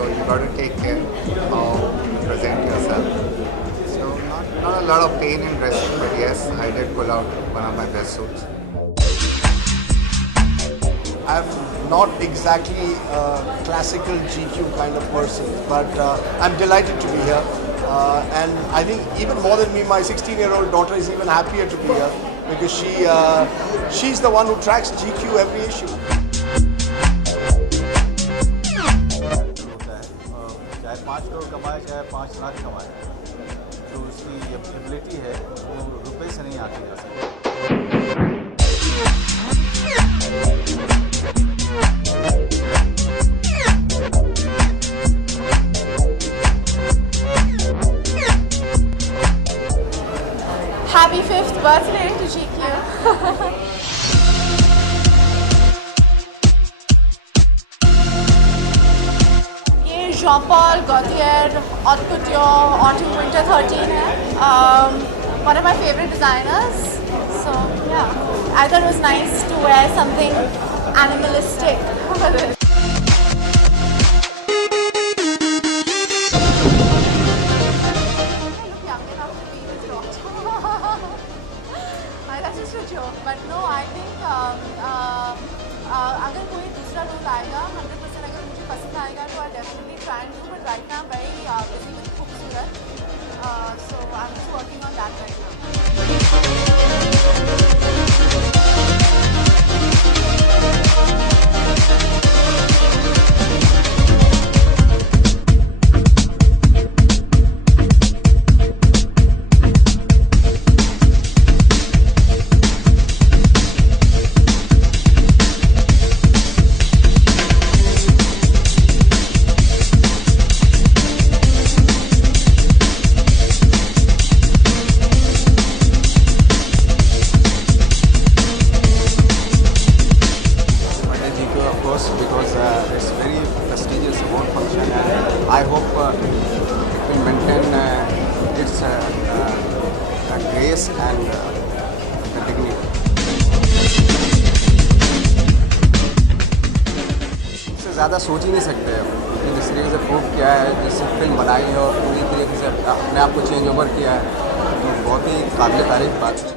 so you got to take care how you present yourself. So not a lot of pain in dressing, but yes, I did pull out one of my best suits. I'm not exactly a classical GQ kind of person, but I'm delighted to be here. And I think even more than me, my 16-year-old daughter is even happier to be here because she's the one who tracks GQ every issue. चाहे 5 करोड़ कमाए चाहे 5 लाख कमाए, जो उसकी ability है वो रुपए से नहीं आती जा सकती। Happy 5th birthday to GQ. ये Jean Paul Gaultier Haute Couture Autumn Winter 13 है. One of my favorite designers. So yeah, I thought it was nice to wear something animalistic with it. That's just a joke, but no, I think अगर कोई दूसरा root आएगा 100% अगर मुझे पसंद आएगा तो I definitely try and do, but right now I'm very busy with खूबसूरत, so I'm just working on that right now. Because it's very prestigious award function, and I hope it will maintain its grace and the dignity. इससे ज़्यादा सोच ही नहीं सकते कि जिस तरीके से प्रूव किया है, जिस फिल्म बनाई है और पूरी तरीके से अपने आप को चेंज ओवर किया है, तो बहुत ही काबिल तारीफ बात है।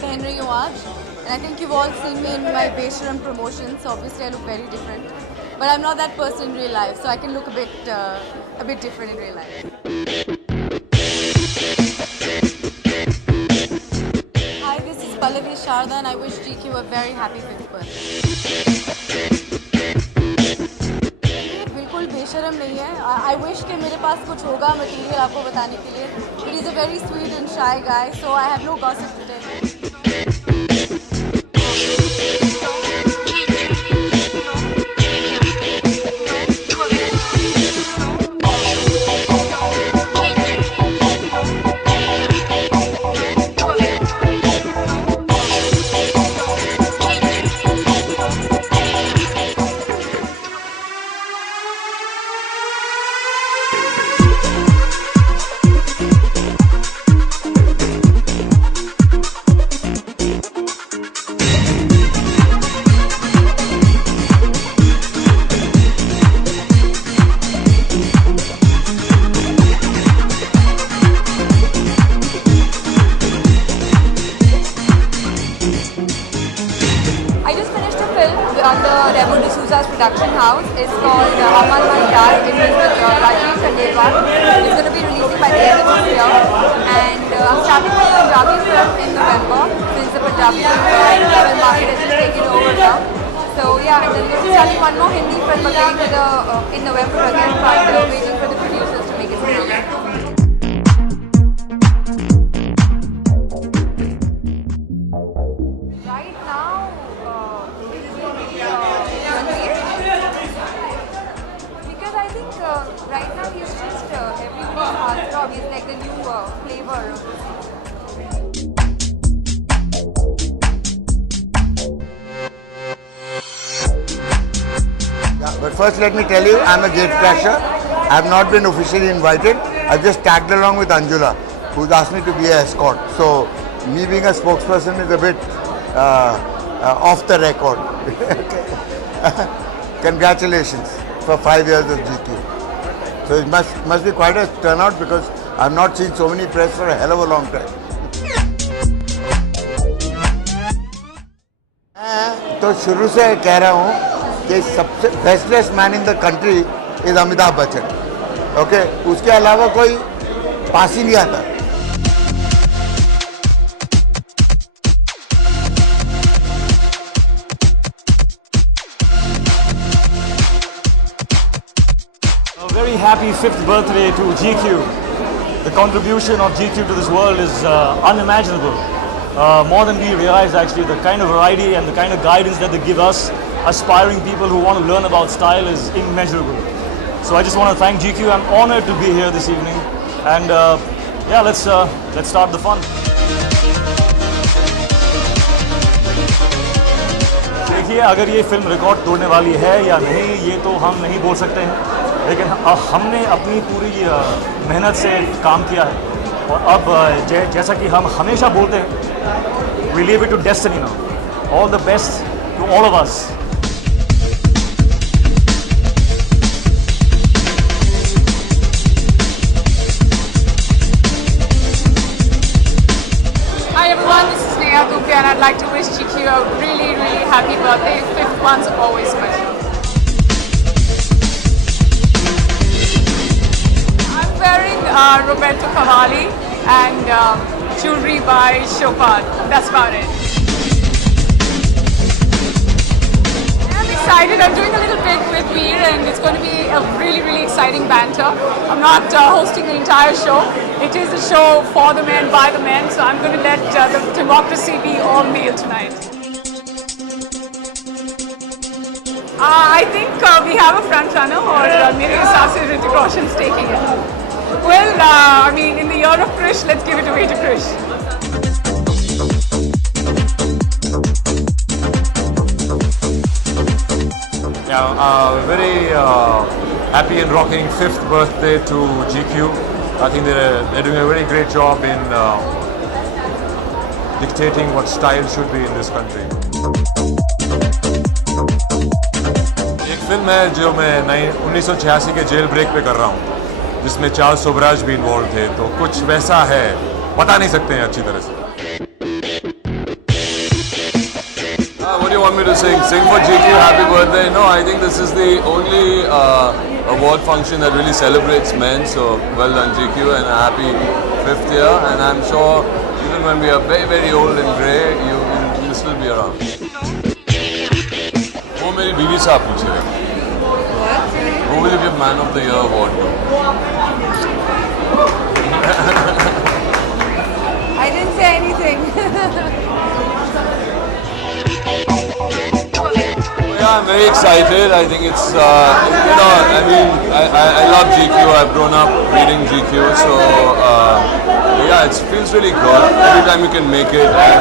पहन रही हूँ आज, and I think you've all seen me in my Besharam promotion, so obviously I look very different, but I'm not that person in real life, so I can look a bit different in real life. Hi, this is Pallavi Sharda and I wish GQ a very happy 5th birthday. बिल्कुल बेशरम नहीं है. I wish कि मेरे पास कुछ होगा material आपको बताने के लिए. But he's a very sweet and shy guy, so I have no gossip to tell him. Under Remo D'Souza's production house. It's called Aman Mandar. It is with Rajiv Khandelwal. It's going to be releasing by the end of this year. And I'm starting my Punjabi film in November. Since the Punjabi film market has just taken over now. So yeah, and then we're starting one more Hindi film again in November again, but waiting for the producers to make it real. job. He's like the new flavor. Yeah, but first let me tell you, I'm a gate crasher. I've not been officially invited. I've just tagged along with Anjula, who's asked me to be an escort. So me being a spokesperson is a bit off the record. Congratulations for 5 years of GQ. So it must be quite a turnout because I've not seen so many press for a hell of a long time. मैं तो शुरू से कह रहा हूँ कि सबसे bestest man in the country is Amitabh Bachchan. Okay, उसके अलावा कोई पास ही नहीं आता. A very happy 5th birthday to GQ. The contribution of GQ to this world is unimaginable. More than we realize actually. The kind of variety and the kind of guidance that they give us, aspiring people who want to learn about style, is immeasurable. So I just want to thank GQ. I'm honored to be here this evening. And yeah, let's start the fun. देखिए, अगर ये film record तोड़ने वाली है या नहीं, ये तो हम नहीं बोल सकते हैं, लेकिन हमने अपनी पूरी मेहनत से काम किया है. और अब जैसा कि हम हमेशा बोलते हैं, we leave it to destiny now. All the best to all of us. Hi everyone, this is Neha Gupta and I'd like to wish GQ a really, really happy birthday. 5th one's always special. I'm wearing Roberto Cavalli and jewelry by Chopard. That's about it. I'm excited. I'm doing a little bit with Veer and it's going to be a really, really exciting banter. I'm not hosting the entire show. It is a show for the men, by the men, so I'm going to let the democracy be all male tonight. I think we have a front runner, or mere hisab se Hrithik Roshan's taking it. Well, I mean, in the year of Krish, let's give it away to Krish. Yeah, very happy and rocking 5th birthday to GQ. I think they're doing a very great job in dictating what style should be in this country. एक film है जो मैं 1986 के jail break पे कर रहा हूँ, जिसमें चार्ल्स सोबराज भी इन्वॉल्व थे, तो कुछ वैसा है, बता नहीं सकते हैं अच्छी तरह से. What do you want me to sing? Sing for GQ happy birthday? No, I think this is the only award function that really celebrates men, so well done GQ and a happy 5th year, and I'm sure even when we are very, very old and grey, you'll still be around. वो मेरी बीवी साहब पूछ रहे हैं. Who will you give Man of the Year award to? I didn't say anything. Yeah, I'm very excited. I think it's, you know, I mean, I love GQ. I've grown up reading GQ, so yeah, it feels really good every time you can make it. And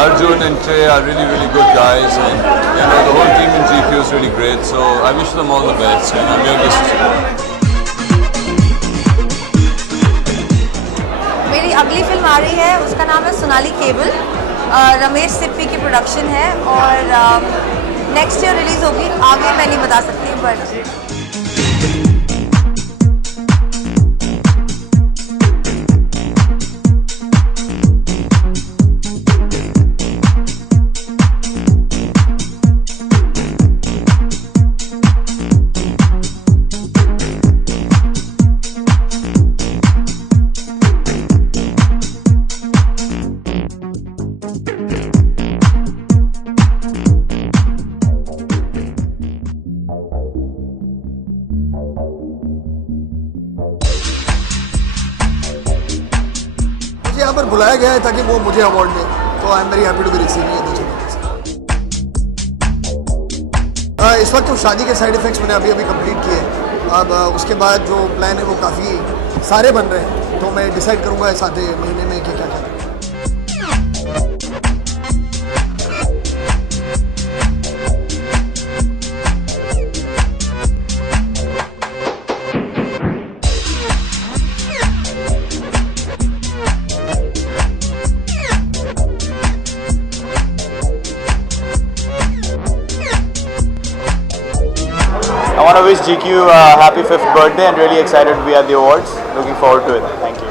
Arjun and Trey are really, really good guys, and you know, the whole team in GQ is really great. So I wish them all the best, and I'm here to support. मेरी अगली film आ रही है, उसका नाम है Sonali cable. Ramesh Sippy की production है और नेक्स्ट ईयर रिलीज होगी. आगे मैं नहीं बता सकती, बट यहाँ पर बुलाया गया है ताकि वो मुझे अवार्ड दे, तो I am very happy to be receiving it. इस वक्त तो शादी के साइड इफेक्ट्स मैंने अभी कंप्लीट किए अब उसके बाद जो प्लान है वो काफ़ी सारे बन रहे हैं, तो मैं डिसाइड करूँगा इस आधे महीने में कि क्या करना है। I want to wish GQ happy 5th birthday and really excited to be at the awards. Looking forward to it. Thank you.